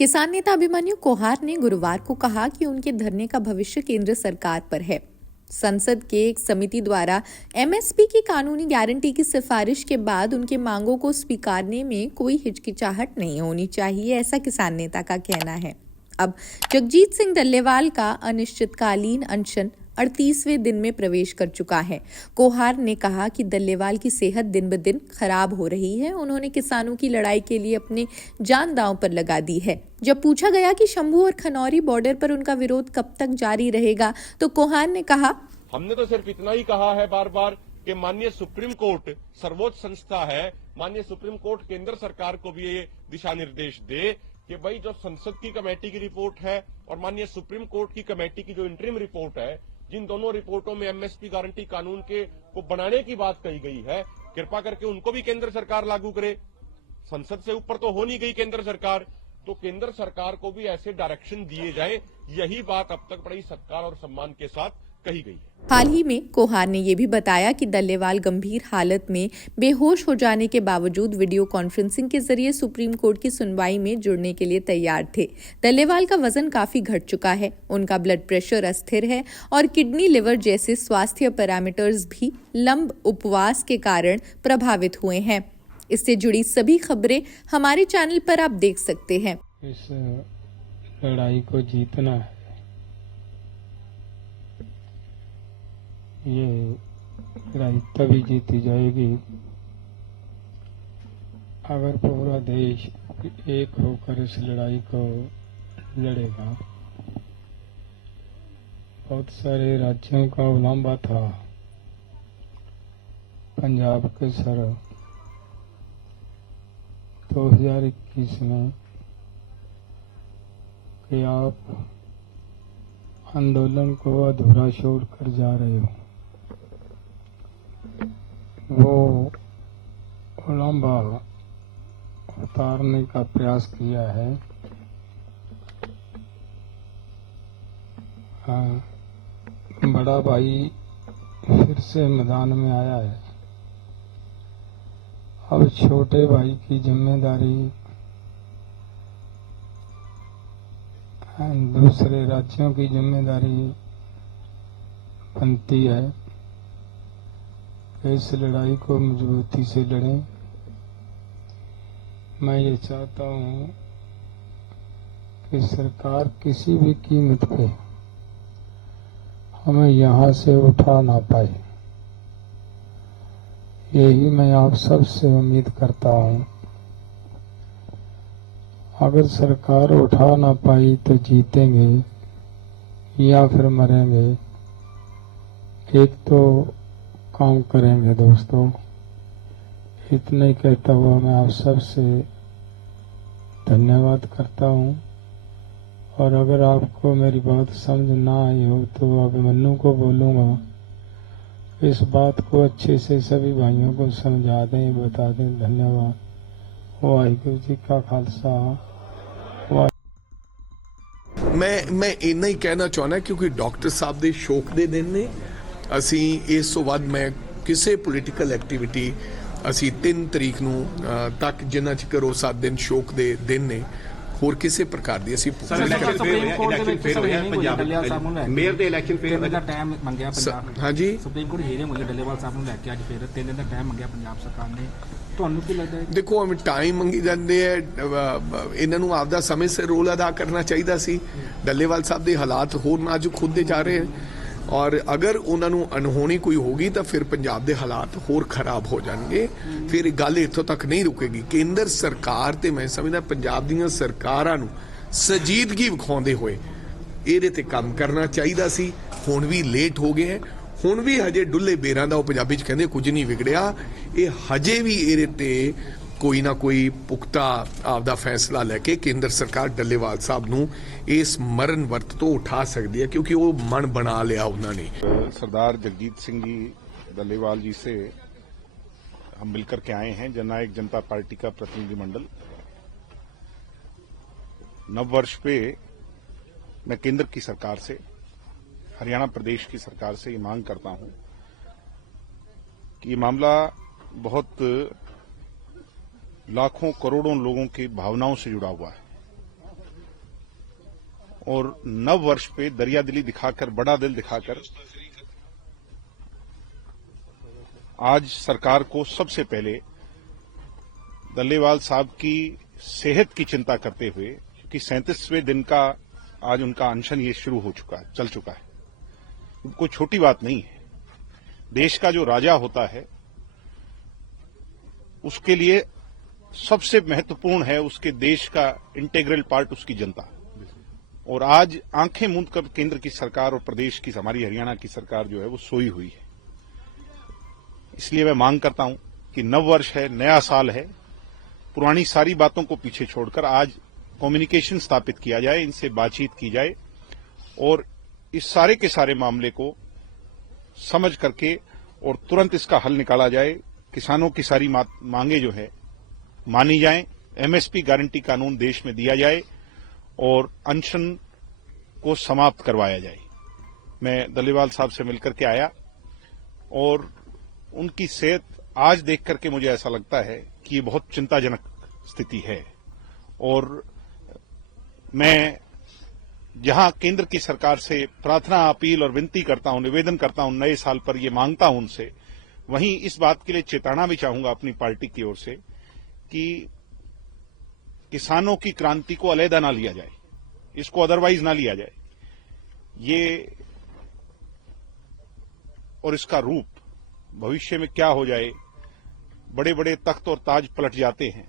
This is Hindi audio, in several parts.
किसान नेता अभिमन्यु कोहार ने गुरुवार को कहा कि उनके धरने का भविष्य केंद्र सरकार पर है। संसद के एक समिति द्वारा एमएसपी की कानूनी गारंटी की सिफारिश के बाद उनके मांगों को स्वीकारने में कोई हिचकिचाहट नहीं होनी चाहिए, ऐसा किसान नेता का कहना है। अब जगजीत सिंह डल्लेवाल का अनिश्चितकालीन अनशन 38वें दिन में प्रवेश कर चुका है। कोहार ने कहा कि डल्लेवाल की सेहत दिन ब दिन खराब हो रही है। उन्होंने किसानों की लड़ाई के लिए अपने जान दांव पर लगा दी है। जब पूछा गया कि शंभू और खनौरी बॉर्डर पर उनका विरोध कब तक जारी रहेगा, तो कोहार ने कहा, हमने तो सिर्फ इतना ही कहा है बार बार कि माननीय सुप्रीम कोर्ट सर्वोच्च संस्था है, माननीय सुप्रीम कोर्ट केंद्र सरकार को भी ये दिशा निर्देश दे कि भाई जो संसद की कमेटी की रिपोर्ट है और माननीय सुप्रीम कोर्ट की कमेटी की जो इंटरिम रिपोर्ट है, जिन दोनों रिपोर्टों में एमएसपी गारंटी कानून के को बनाने की बात कही गई है, कृपा करके उनको भी केंद्र सरकार लागू करे। संसद से ऊपर तो हो नहीं गई केंद्र सरकार, तो केंद्र सरकार को भी ऐसे डायरेक्शन दिए जाए। यही बात अब तक बड़ी सत्कार और सम्मान के साथ कही गई है। हाल ही में कोहार ने यह भी बताया कि डल्लेवाल गंभीर हालत में बेहोश हो जाने के बावजूद वीडियो कॉन्फ्रेंसिंग के जरिए सुप्रीम कोर्ट की सुनवाई में जुड़ने के लिए तैयार थे। डल्लेवाल का वजन काफी घट चुका है, उनका ब्लड प्रेशर अस्थिर है और किडनी, लिवर जैसे स्वास्थ्य पैरामीटर्स भी लंब उपवास के कारण प्रभावित हुए हैं। इससे जुड़ी सभी खबरें हमारे चैनल पर आप देख सकते हैं। इस लड़ाई को जीतना है, ये लड़ाई तभी जीती जाएगी अगर पूरा देश एक होकर इस लड़ाई को लड़ेगा। बहुत सारे राज्यों का उलांबा था पंजाब के सर 2021 में कि आप आंदोलन को अधूरा छोड़कर जा रहे हो। वो उलांबा उतारने का प्रयास किया है। बड़ा भाई फिर से मैदान में आया है। अब छोटे भाई की जिम्मेदारी दूसरे राज्यों की जिम्मेदारी बनती है। इस लड़ाई को मजबूती से लड़ें। मैं ये चाहता हूँ कि सरकार किसी भी कीमत पे हमें यहाँ से उठा ना पाए, यही मैं आप सब से उम्मीद करता हूँ। अगर सरकार उठा ना पाई तो जीतेंगे या फिर मरेंगे। एक तो काम करेंगे दोस्तों। इतना ही कहता हुआ मैं आप सब से धन्यवाद करता हूँ। और अगर आपको मेरी बात समझ ना आई हो तो अभिमन्यु को बोलूँगा इस बात को अच्छे से सभी भाइयों को समझा दें, बता दें। धन्यवाद। वाहिगुरू जी का खालसा। मैं इन्ना ही कहना चाहना क्योंकि डॉक्टर साहब ਦੇ ਸ਼ੋਕ ਦੇ ਦਿਨ ਨੇ। ਅਸੀਂ ਇਸ ਤੋਂ ਬਾਅਦ ਮੈਂ ਕਿਸੇ ਪੋਲੀਟੀਕਲ ਐਕਟੀਵਿਟੀ ਅਸੀਂ 3 ਤਰੀਕ ਨੂੰ ਤੱਕ ਜਿੰਨਾ ਚਿਰ ਉਹ 7 ਦਿਨ ਸ਼ੋਕ ਦੇ ਦਿਨ ਨੇ, ਹੋਰ ਕਿਸੇ ਪ੍ਰਕਾਰ ਦੀ ਅਸੀਂ ਮੇਅਰ ਦੇ ਇਲੈਕਸ਼ਨ ਫੇਰ ਦਾ ਟਾਈਮ ਮੰਗਿਆ ਪੰਜਾਬ। ਹਾਂਜੀ, ਸੁਪਰੀਮ ਕੋਰਟ ਹੀਅਰਿੰਗ ਹੋਈ ਡੱਲੇਵਾਲ ਸਾਹਿਬ ਨੂੰ ਲੈ ਕੇ ਅੱਜ ਫੇਰ 3 ਦਿਨ ਦਾ ਟਾਈਮ ਮੰਗਿਆ ਪੰਜਾਬ ਸਰਕਾਰ ਨੇ। ਤੁਹਾਨੂੰ ਕੀ ਲੱਗਦਾ ਹੈ? ਦੇਖੋ ਟਾਈਮ ਮੰਗੀ ਜਾਂਦੇ ਹੈ, ਇਹਨਾਂ ਨੂੰ ਆਪਦਾ ਸਮੇਂ ਸਿਰ ਰੋਲ ਅਦਾ ਕਰਨਾ ਚਾਹੀਦਾ ਸੀ। ਡੱਲੇਵਾਲ ਸਾਹਿਬ ਦੇ ਹਾਲਾਤ ਹੋਰ ਨਾਜ਼ੁਕ ਹੁੰਦੇ ਜਾ ਰਹੇ ਹਨ और अगर उन्होंने अनहोनी कोई होगी तो फिर पंजाब के हालात होर खराब हो जाएंगे। फिर गल इत्थों तक नहीं रुकेगी। केंद्र सरकार ते मैं समझदा पंजाब दीयां सरकारां नूं संजीदगी विखाउंदे होए इहदे ते काम करना चाहिदा सी। हुण भी लेट हो गए हैं, हुण भी हजे डुल्ले बेरां दा पंजाबी च कहंदे कुछ नहीं विगड़िया। ये हजे भी इहदे ते कोई ना कोई पुख्ता आपदा फैसला लैके केंद्र सरकार डल्लेवाल साहब नूं इस मरण वर्त तो उठा सकती है, क्योंकि वो मन बना लिया उन्होंने। सरदार जगजीत सिंह जी डल्लेवाल जी से हम मिलकर के आए हैं, जननायक जनता पार्टी का प्रतिनिधिमंडल। नववर्ष पे मैं केंद्र की सरकार से, हरियाणा प्रदेश की सरकार से ये मांग करता हूं कि ये मामला बहुत लाखों करोड़ों लोगों की भावनाओं से जुड़ा हुआ है। और नव वर्ष पे दरिया दिली दिखाकर, बड़ा दिल दिखाकर आज सरकार को सबसे पहले डल्लेवाल साहब की सेहत की चिंता करते हुए, क्योंकि 37वें दिन का आज उनका अनशन ये शुरू हो चुका है, चल चुका है। कोई छोटी बात नहीं है। देश का जो राजा होता है उसके लिए सबसे महत्वपूर्ण है उसके देश का इंटीग्रल पार्ट उसकी जनता। और आज आंखें मूंद कर केंद्र की सरकार और प्रदेश की, हमारी हरियाणा की सरकार जो है वो सोई हुई है। इसलिए मैं मांग करता हूं कि नव वर्ष है, नया साल है, पुरानी सारी बातों को पीछे छोड़कर आज कम्युनिकेशन स्थापित किया जाए, इनसे बातचीत की जाए और इस सारे के सारे मामले को समझ करके और तुरंत इसका हल निकाला जाए। किसानों की सारी मांगे जो है मानी जाएं, एमएसपी गारंटी कानून देश में दिया जाए और अनशन को समाप्त करवाया जाए। मैं डल्लेवाल साहब से मिलकर के आया और उनकी सेहत आज देख करके मुझे ऐसा लगता है कि ये बहुत चिंताजनक स्थिति है। और मैं जहां केंद्र की सरकार से प्रार्थना, अपील और विनती करता हूं, निवेदन करता हूं, नए साल पर ये मांगता हूं उनसे, वहीं इस बात के लिए चेताना भी चाहूंगा अपनी पार्टी की ओर से कि किसानों की क्रांति को अलहदा ना लिया जाए, इसको अदरवाइज ना लिया जाए। ये और इसका रूप भविष्य में क्या हो जाए, बड़े बड़े तख्त और ताज पलट जाते हैं,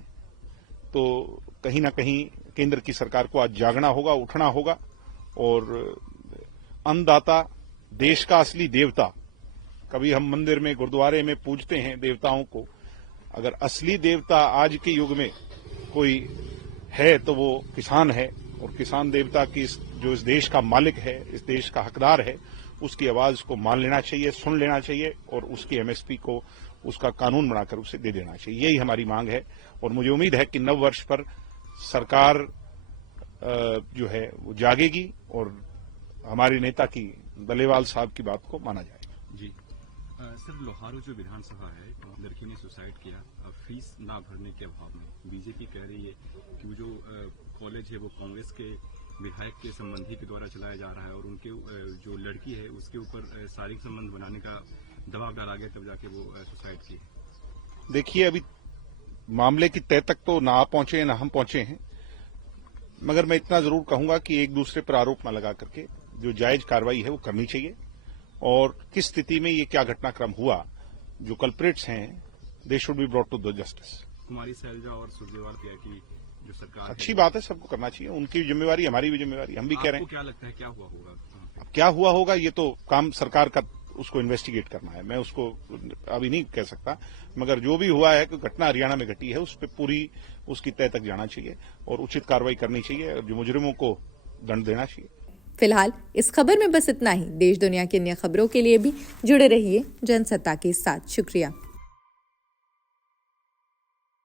तो कहीं ना कहीं केंद्र की सरकार को आज जागना होगा, उठना होगा। और अन्नदाता, देश का असली देवता, कभी हम मंदिर में, गुरुद्वारे में पूजते हैं देवताओं को, अगर असली देवता आज के युग में कोई है तो वो किसान है। और किसान देवता की जो इस देश का मालिक है, इस देश का हकदार है, उसकी आवाज को मान लेना चाहिए, सुन लेना चाहिए और उसकी एमएसपी को उसका कानून बनाकर उसे दे देना चाहिए। यही हमारी मांग है और मुझे उम्मीद है कि नव वर्ष पर सरकार जो है वो जागेगी और हमारे नेता की, डल्लेवाल साहब की बात को माना जाएगा। जी सर, लोहारू जो विधानसभा है, लड़की ने सुसाइड किया फीस ना भरने के अभाव में। बीजेपी कह रही है कि वो जो कॉलेज है वो कांग्रेस के विधायक के संबंधी के द्वारा चलाया जा रहा है और उनके जो लड़की है उसके ऊपर शारीरिक संबंध बनाने का दबाव डाला गया, तब जाके वो सुसाइड की। देखिए, अभी मामले की तह तक तो ना आप पहुंचे ना हम पहुंचे हैं, मगर मैं इतना जरूर कहूंगा कि एक दूसरे पर आरोप न लगा करके जो जायज कार्रवाई है वो करनी चाहिए। और किस स्थिति में ये क्या घटनाक्रम हुआ, जो कल्प्रिट्स हैं, they should be brought to the justice. Kumari Selja और सुरजेवाल की जो सरकार, अच्छी बात है, सबको करना चाहिए, उनकी जिम्मेवारी, हमारी भी जिम्मेवारी, हम भी कह रहे हैं। आपको क्या लगता है क्या हुआ होगा? अब क्या हुआ होगा ये तो काम सरकार का, उसको इन्वेस्टिगेट करना है, मैं उसको अभी नहीं कह सकता। मगर जो भी हुआ है कि घटना हरियाणा में घटी है उस पर पूरी उसकी तह तक जाना चाहिए और उचित कार्रवाई करनी चाहिए और जो मुजरिमों को दंड देना चाहिए। फिलहाल इस खबर में बस इतना ही। देश दुनिया की अन्य खबरों के लिए भी जुड़े रहिए जनसत्ता के साथ। शुक्रिया।